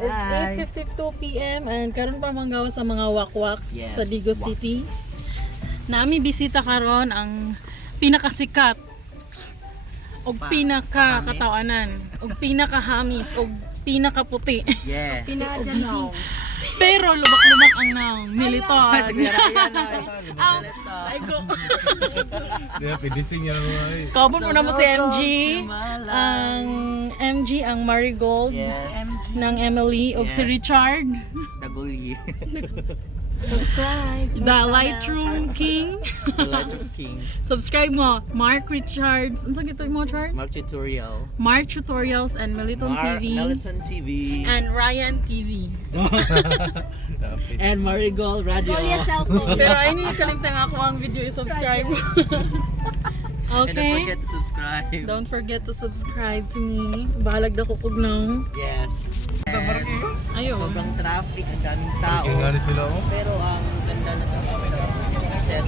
It's Hi. 8:52 p.m. and karon pa manggawa sa mga wakwak Yes, sa Digo wak. City. Nami bisita karon ang pinakasikat og pinakakatawanan og pinakahamis og pinakaputi. Yeah. Pinakajanaw. Pero lubak-lubak ang naong militon. Sige, Ryan, ay. Aw, Ito. ay ko. Kaya pidising niya lang mga eh. Kaubon mo na mo si MG. Malay. Ang MG, ang Marigold Yes. ng Emily ug si Yes. Richard. Daguli. Subscribe. The Lightroom King. The Lightroom King. Subscribe mo. Mark Richards. Ano gito mo, Chart? Mark Tutorial. Mark Tutorials and Meliton TV. Meliton TV. And Ryan TV. And Marigold Radio. Pero ay hindi kalimtang ako ang video i-subscribe. And don't Okay. forget to subscribe. Don't forget to subscribe to me. Bahalag na ko pugnaw. Yes. Ayun. Sobrang traffic, ang daming tao. Ingani sila oh. Pero ang ganda ng set.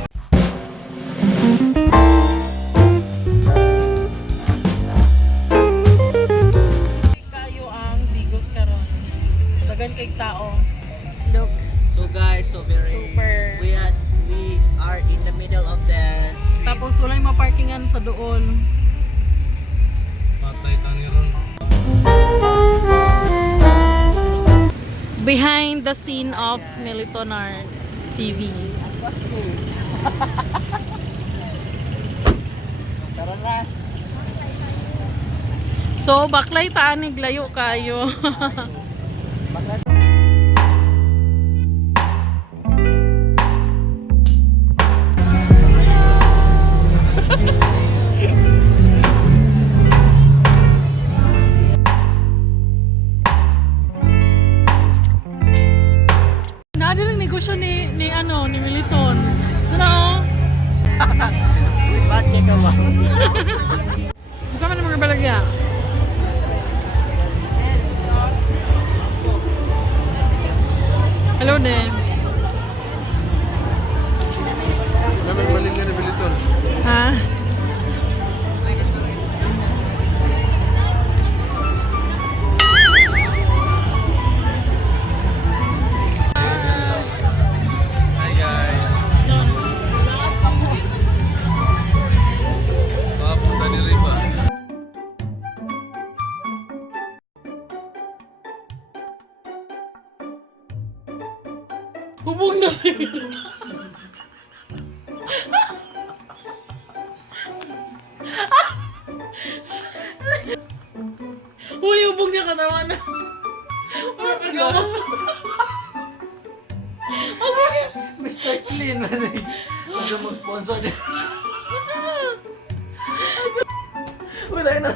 Kayo ang Digos karon. Dagan kay tao. Look. So guys, so very Super. we are in the middle of the street. Tapos walay maparkingan sa doon. Patay tani ron. Behind the scene of Melitonar TV. Pasko. Tara na. So, baklay taanig layo kayo. Nadi rin negosyo ni Meliton. Ano? Ba't niya ka ba? Saan man mga balagya? Hello there. Namin maling yan na Biliton. Ha? Hi guys. Papunta ni Riba. Hubog na si Uy, hubog niya katawa na. Makagawa. Mr. Clean. Ano mo sponsor din? Wala na.